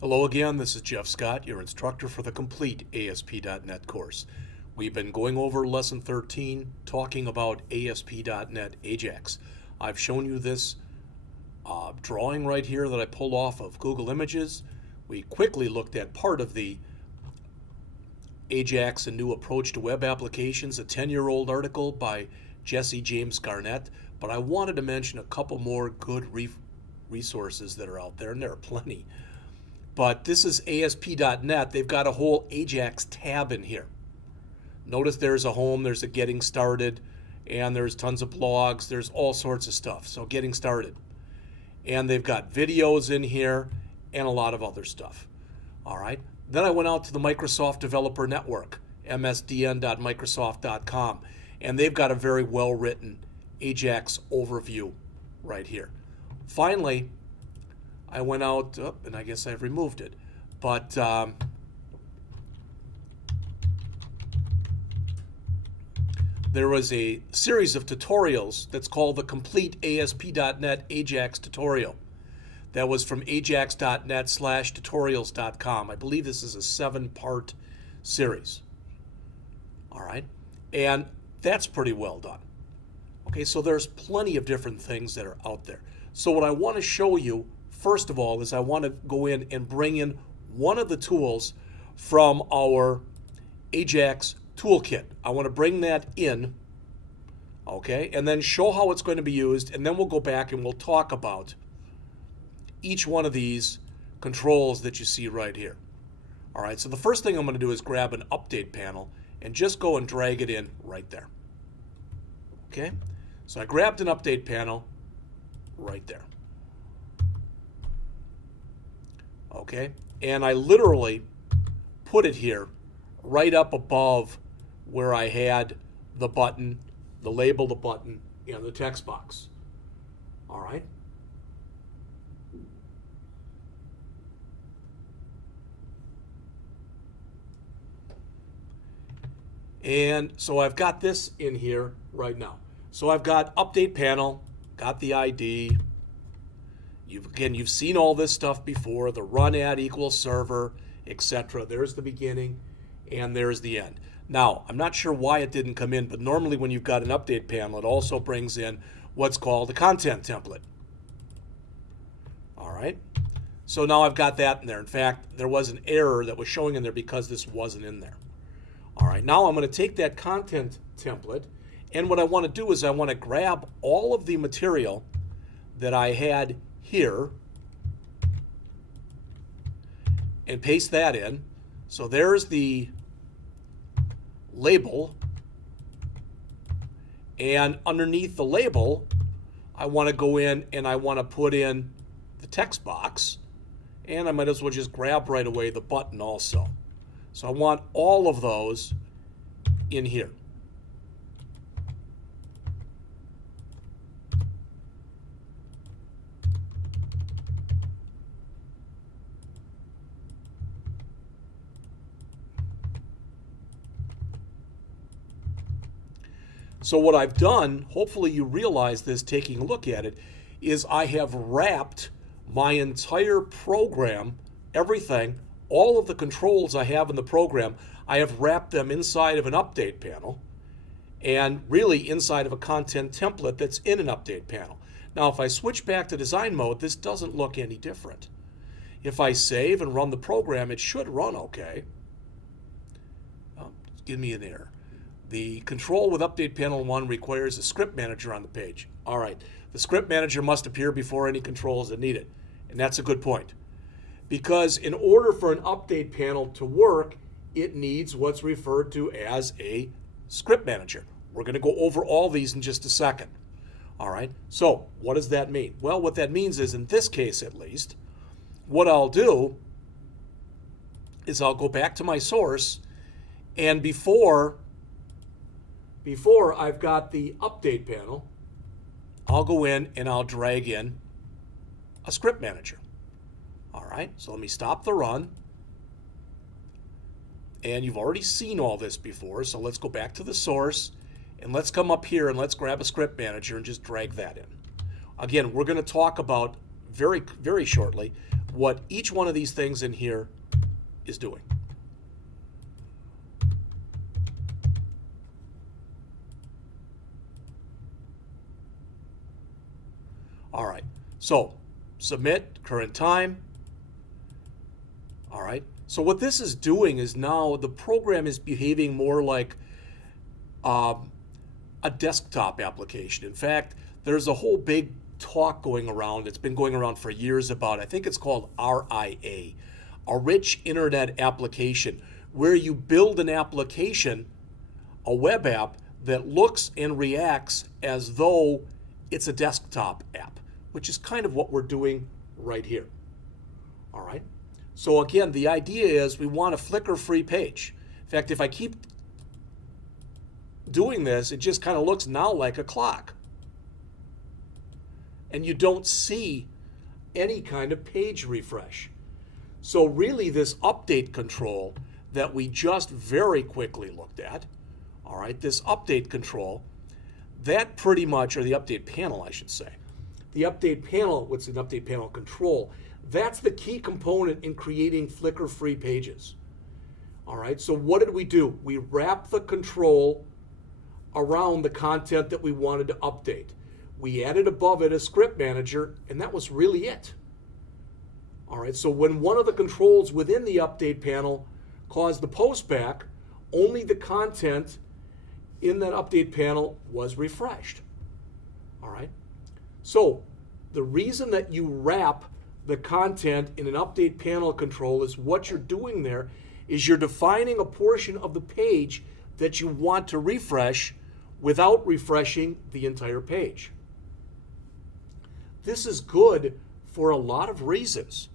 Hello again, this is Jeff Scott, your instructor for the complete ASP.NET course. We've been going over Lesson 13, talking about ASP.NET Ajax. I've shown you this drawing right here that I pulled off of Google Images. We quickly looked at part of the Ajax, a New Approach to Web Applications, a 10-year-old article by Jesse James Garnett, but I wanted to mention a couple more good resources that are out there, and there are plenty. But this is ASP.NET. They've got a whole Ajax tab in here. Notice there's a home, there's a getting started, and there's tons of blogs. There's all sorts of stuff. So getting started. And they've got videos in here and a lot of other stuff. All right. Then I went out to the Microsoft Developer Network, msdn.microsoft.com, and they've got a very well-written Ajax overview right here. Finally, I went out, and I guess I've removed it, but there was a series of tutorials that's called the Complete ASP.NET Ajax Tutorial. That was from ajax.net/tutorials.com. I believe this is a 7-part series. All right, and that's pretty well done. Okay, so there's plenty of different things that are out there. So what I want to show you first of all is I want to go in and bring in one of the tools from our Ajax toolkit. I want to bring that in, okay, and then show how it's going to be used, and then we'll go back and we'll talk about each one of these controls that you see right here. All right, so the first thing I'm going to do is grab an update panel and just go and drag it in right there. Okay, so I grabbed an update panel right there. Okay, and I literally put it here right up above where I had the button, the label, the button, and the text box. All right. And so I've got this in here right now. So I've got update panel, got the ID. You've seen all this stuff before, the run at equals server, etc. There's the beginning and there's the end. Now, I'm not sure why it didn't come in, but normally when you've got an update panel, it also brings in what's called a content template. All right. So now I've got that in there. In fact, there was an error that was showing in there because this wasn't in there. All right, now I'm going to take that content template, and what I want to do is I want to grab all of the material that I had here and paste that in. So there's the label, and underneath the label I want to go in and I want to put in the text box, and I might as well just grab right away the button also. So I want all of those in here. So what I've done, hopefully you realize this taking a look at it, is I have wrapped my entire program, everything, all of the controls I have in the program, I have wrapped them inside of an update panel and really inside of a content template that's in an update panel. Now, if I switch back to design mode, this doesn't look any different. If I save and run the program, it should run okay. Give me an error. The control with update panel 1 requires a script manager on the page. All right, the script manager must appear before any controls are needed, and that's a good point. Because in order for an update panel to work, it needs what's referred to as a script manager. We're going to go over all these in just a second. All right, so what does that mean? Well, what that means is, in this case at least, what I'll do is I'll go back to my source, and before I've got the update panel, I'll go in and I'll drag in a script manager. All right, so let me stop the run. And you've already seen all this before, so let's go back to the source and let's come up here and let's grab a script manager and just drag that in. Again, we're going to talk about very, very shortly what each one of these things in here is doing. All right, so submit, current time. All right, so what this is doing is now the program is behaving more like a desktop application. In fact, there's a whole big talk going around. It's been going around for years about, I think it's called RIA, a rich internet application, where you build an application, a web app, that looks and reacts as though it's a desktop app, which is kind of what we're doing right here. All right. So again, the idea is we want a flicker-free page. In fact, if I keep doing this, it just kind of looks now like a clock. And you don't see any kind of page refresh. So really this update control that we just very quickly looked at, all right, this update control, that pretty much, or the update panel I should say, the update panel, what's an update panel control, that's the key component in creating flicker-free pages. All right, so what did we do? We wrapped the control around the content that we wanted to update. We added above it a script manager, and that was really it. All right, so when one of the controls within the update panel caused the postback, only the content in that update panel was refreshed. All right, so the reason that you wrap the content in an update panel control is what you're doing there is you're defining a portion of the page that you want to refresh without refreshing the entire page. This is good for a lot of reasons,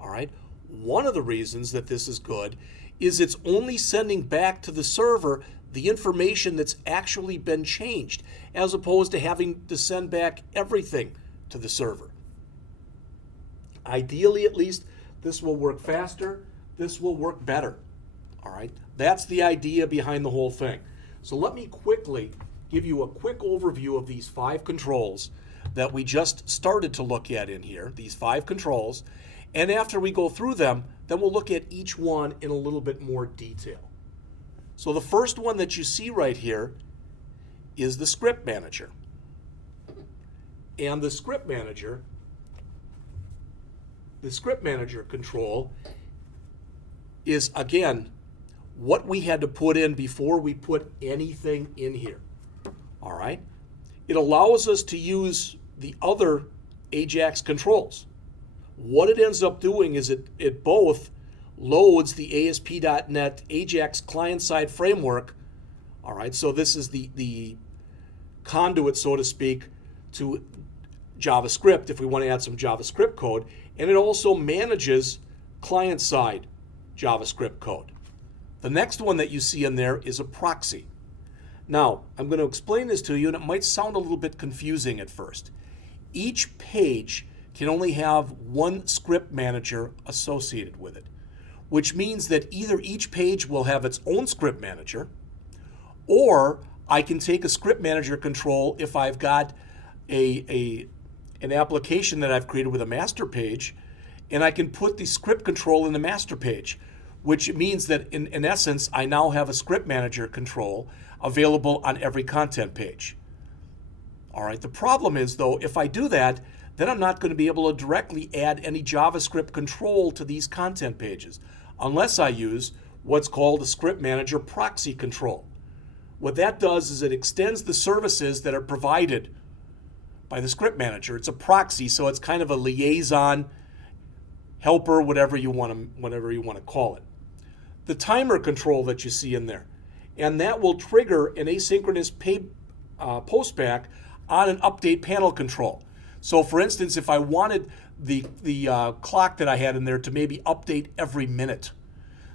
all right? One of the reasons that this is good is it's only sending back to the server the information that's actually been changed, as opposed to having to send back everything to the server. Ideally, at least, this will work faster, this will work better, all right? That's the idea behind the whole thing. So let me quickly give you a quick overview of these 5 controls that we just started to look at in here, these 5 controls, and after we go through them, then we'll look at each one in a little bit more detail. So the first one that you see right here is the script manager. And the script manager control is, again, what we had to put in before we put anything in here. All right? It allows us to use the other Ajax controls. What it ends up doing is it both loads the ASP.NET Ajax client-side framework. All right, so this is the conduit, so to speak, to JavaScript if we want to add some JavaScript code. And it also manages client-side JavaScript code. The next one that you see in there is a proxy. Now, I'm going to explain this to you, and it might sound a little bit confusing at first. Each page can only have one script manager associated with it, which means that either each page will have its own script manager, or I can take a script manager control if I've got an application that I've created with a master page, and I can put the script control in the master page, which means that in essence, I now have a script manager control available on every content page. All right, the problem is though, if I do that, then I'm not going to be able to directly add any JavaScript control to these content pages unless I use what's called a script manager proxy control. What that does is it extends the services that are provided by the script manager. It's a proxy, so it's kind of a liaison, helper, whatever you want to call it. The timer control that you see in there, and that will trigger an asynchronous postback on an update panel control. So for instance, if I wanted the clock that I had in there to maybe update every minute.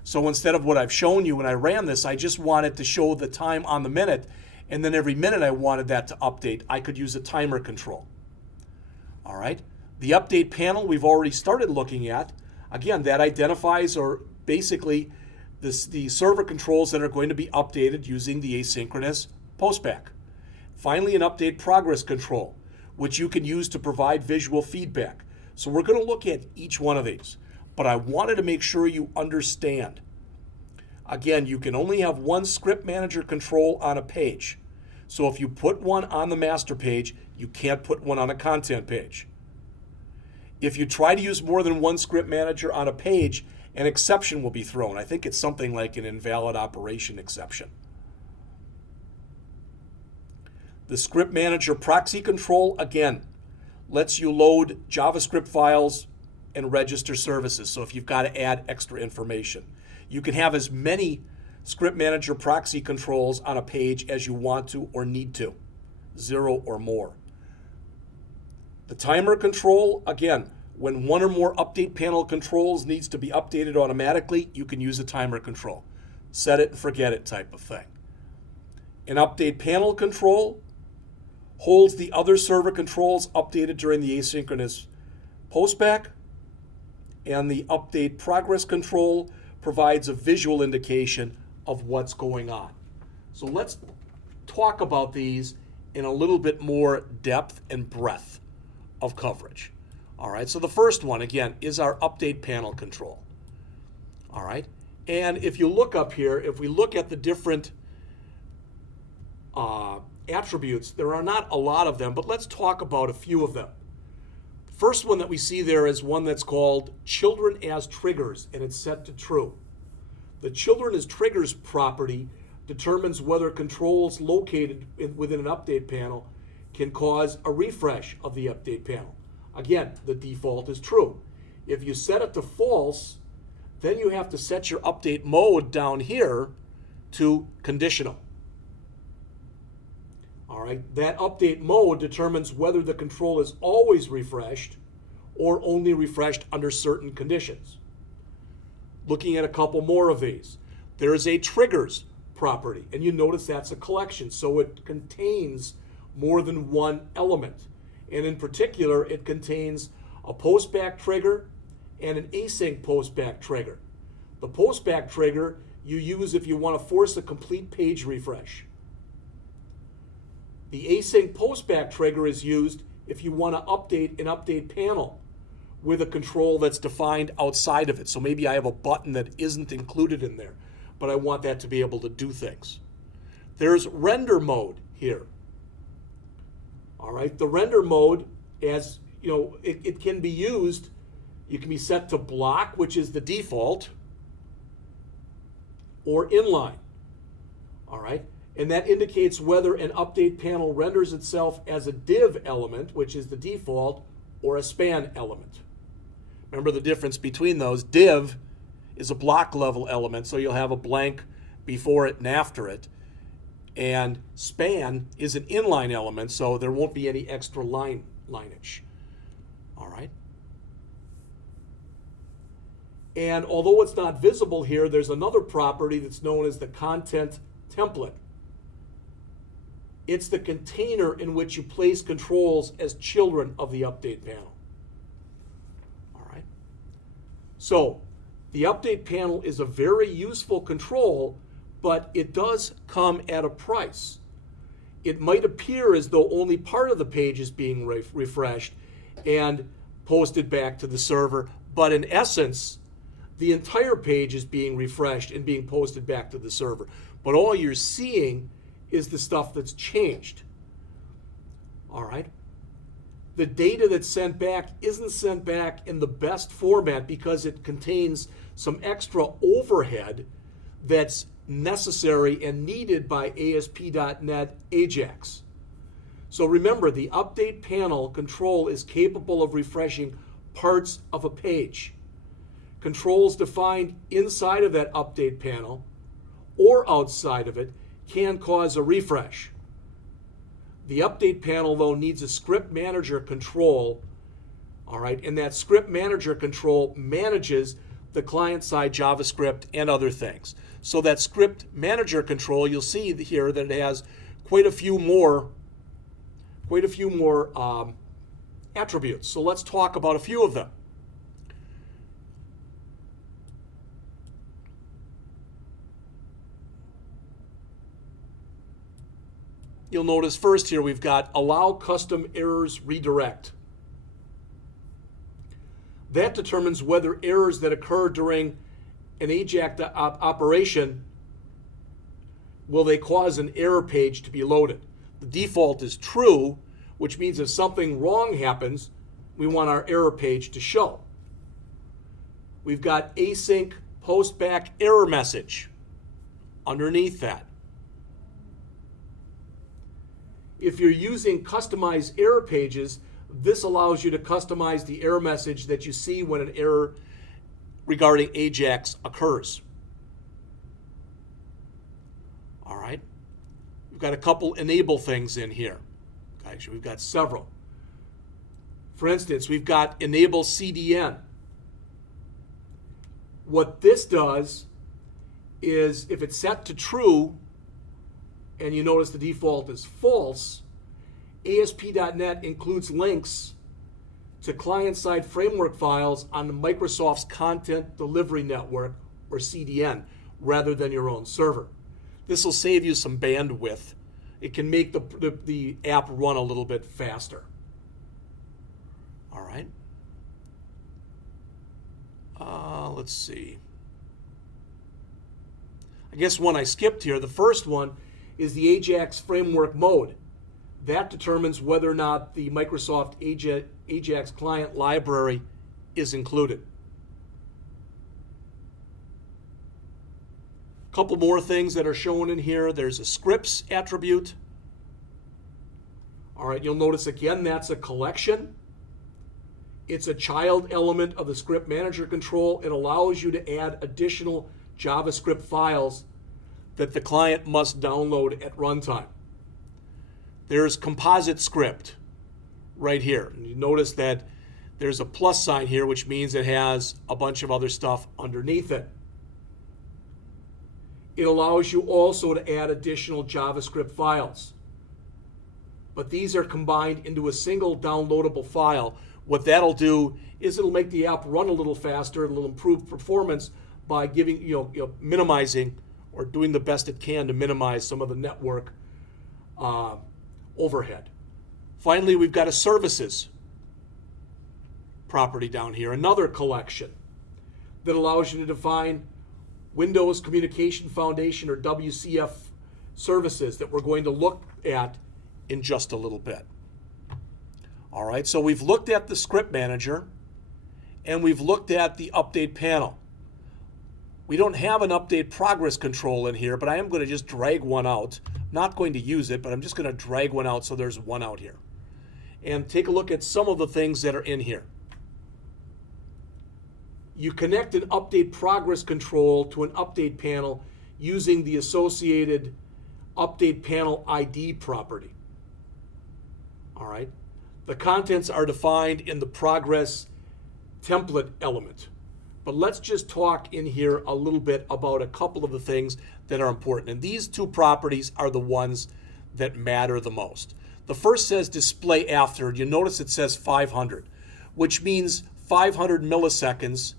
So instead of what I've shown you when I ran this, I just wanted to show the time on the minute, and then every minute I wanted that to update, I could use a timer control. All right. The update panel we've already started looking at. Again, that identifies or basically the server controls that are going to be updated using the asynchronous postback. Finally, an update progress control, which you can use to provide visual feedback. So we're going to look at each one of these, but I wanted to make sure you understand. Again, you can only have one script manager control on a page. So if you put one on the master page, you can't put one on a content page. If you try to use more than one script manager on a page, an exception will be thrown. I think it's something like an invalid operation exception. The script manager proxy control, again, lets you load JavaScript files and register services. So if you've got to add extra information, you can have as many script manager proxy controls on a page as you want to or need to, 0 or more. The timer control, again, when one or more update panel controls needs to be updated automatically, you can use a timer control. Set it and forget it type of thing. An update panel control holds the other server controls updated during the asynchronous postback, and the update progress control provides a visual indication of what's going on. So let's talk about these in a little bit more depth and breadth of coverage. All right, so the first one, again, is our update panel control. All right, and if you look up here, if we look at the different attributes, there are not a lot of them, but let's talk about a few of them. The first one that we see there is one that's called children as triggers, and it's set to true. The children as triggers property determines whether controls located within an update panel can cause a refresh of the update panel. Again, the default is true. If you set it to false, then you have to set your update mode down here to conditional. All right, that update mode determines whether the control is always refreshed or only refreshed under certain conditions. Looking at a couple more of these, there is a triggers property, and you notice that's a collection, so it contains more than one element. And in particular, it contains a postback trigger and an async postback trigger. The postback trigger you use if you want to force a complete page refresh. The async postback trigger is used if you want to update an update panel with a control that's defined outside of it. So maybe I have a button that isn't included in there, but I want that to be able to do things. There's render mode here. All right, the render mode, as you know, it can be used, you can be set to block, which is the default, or inline. All right, and that indicates whether an update panel renders itself as a div element, which is the default, or a span element. Remember the difference between those. Div is a block level element, so you'll have a blank before it and after it. And span is an inline element, so there won't be any extra lineage. All right. And although it's not visible here, there's another property that's known as the content template. It's the container in which you place controls as children of the update panel. All right. So the update panel is a very useful control, but it does come at a price. It might appear as though only part of the page is being refreshed and posted back to the server, but in essence, the entire page is being refreshed and being posted back to the server. But all you're seeing is the stuff that's changed. All right? The data that's sent back isn't sent back in the best format because it contains some extra overhead that's necessary and needed by ASP.NET Ajax. So remember, the update panel control is capable of refreshing parts of a page. Controls defined inside of that update panel or outside of it can cause a refresh. The update panel, though, needs a script manager control, all right, and that script manager control manages the client-side JavaScript and other things. So that script manager control, you'll see here that it has quite a few more attributes. So let's talk about a few of them. You'll notice first here we've got allow custom errors redirect. That determines whether errors that occur during an Ajax operation, will they cause an error page to be loaded. The default is true, which means if something wrong happens, we want our error page to show. We've got async postback error message underneath that. If you're using customized error pages, this allows you to customize the error message that you see when an error regarding Ajax occurs. All right. We've got a couple enable things in here. Actually, we've got several. For instance, we've got enable CDN. What this does is if it's set to true, and you notice the default is false, ASP.NET includes links to client-side framework files on the Microsoft's Content Delivery Network, or CDN, rather than your own server. This will save you some bandwidth. It can make the app run a little bit faster. All right. Let's see. I guess one I skipped here. The first one is the Ajax framework mode. That determines whether or not the Microsoft Ajax client library is included. A couple more things that are shown in here. There's a scripts attribute. All right, you'll notice again that's a collection. It's a child element of the script manager control. It allows you to add additional JavaScript files that the client must download at runtime. There's composite script right here. You notice that there's a plus sign here, which means it has a bunch of other stuff underneath it. It allows you also to add additional JavaScript files. But these are combined into a single downloadable file. What that'll do is it'll make the app run a little faster. It'll improve performance by giving, minimizing or doing the best it can to minimize some of the network overhead. Finally, we've got a services property down here, another collection that allows you to define Windows Communication Foundation, or WCF, services that we're going to look at in just a little bit. All right, so we've looked at the script manager and we've looked at the update panel. We don't have an update progress control in here, but I am going to just drag one out. Not going to use it, but I'm just going to drag one out so there's one out here. And take a look at some of the things that are in here. You connect an update progress control to an update panel using the associated update panel ID property. All right. The contents are defined in the progress template element. But let's just talk in here a little bit about a couple of the things that are important. And these two properties are the ones that matter the most. The first says display after. You notice it says 500, which means 500 milliseconds,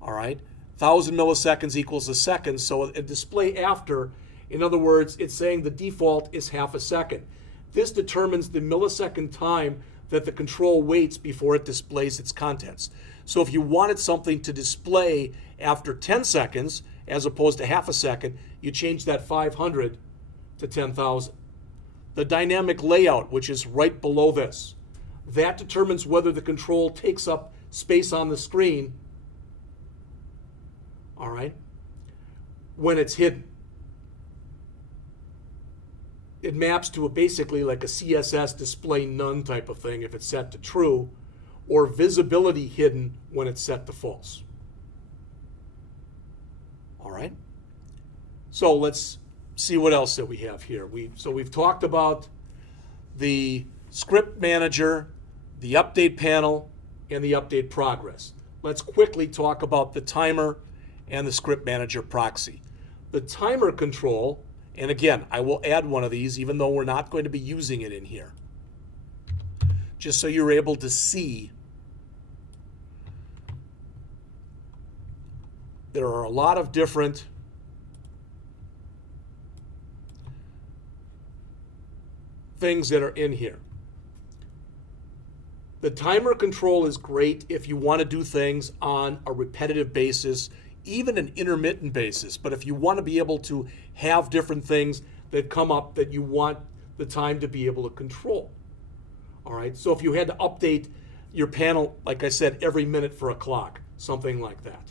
all right? 1,000 milliseconds equals a second. So a display after, in other words, it's saying the default is half a second. This determines the millisecond time that the control waits before it displays its contents. So if you wanted something to display after 10 seconds, as opposed to half a second, you change that 500 to 10,000. The dynamic layout, which is right below this, that determines whether the control takes up space on the screen, all right, when it's hidden. It maps to basically like a CSS display none type of thing if it's set to true, or visibility hidden when it's set to false. All right. So let's see what else that we have here. We've talked about the script manager, the update panel, and the update progress. Let's quickly talk about the timer and the script manager proxy. The timer control, and again, I will add one of these even though we're not going to be using it in here, just so you're able to see. There are a lot of different things that are in here. The timer control is great if you want to do things on a repetitive basis, even an intermittent basis. But if you want to be able to have different things that come up that you want the time to be able to control. All right, so if you had to update your panel, like I said, every minute for a clock, something like that.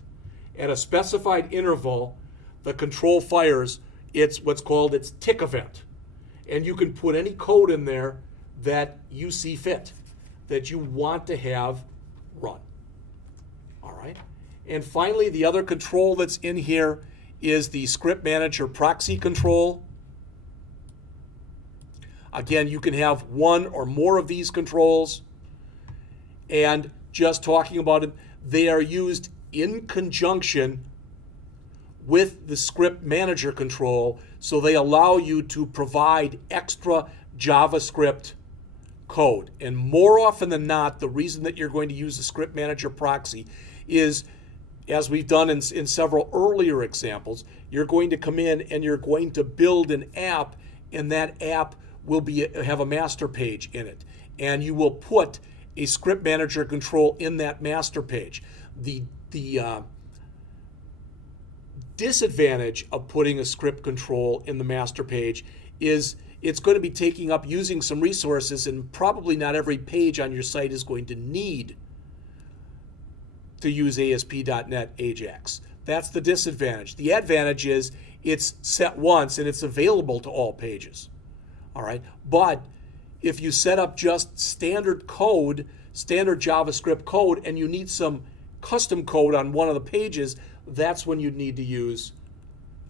At a specified interval, the control fires, it's what's called its tick event. And you can put any code in there that you see fit, that you want to have run. All right. And finally, the other control that's in here is the script manager proxy control. Again, you can have one or more of these controls. And just talking about it, they are used in conjunction with the script manager control, so they allow you to provide extra JavaScript code. And more often than not, the reason that you're going to use the script manager proxy is, as we've done in several earlier examples, you're going to come in and you're going to build an app, and that app will have a master page in it. And you will put a script manager control in that master page. The disadvantage of putting a script control in the master page is it's going to be taking up using some resources, and probably not every page on your site is going to need to use ASP.NET Ajax. That's the disadvantage. The advantage is it's set once and it's available to all pages. All right, but if you set up just standard code, standard JavaScript code, and you need some custom code on one of the pages, that's when you need to use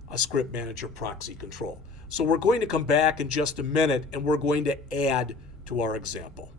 a script manager proxy control. So we're going to come back in just a minute and we're going to add to our example.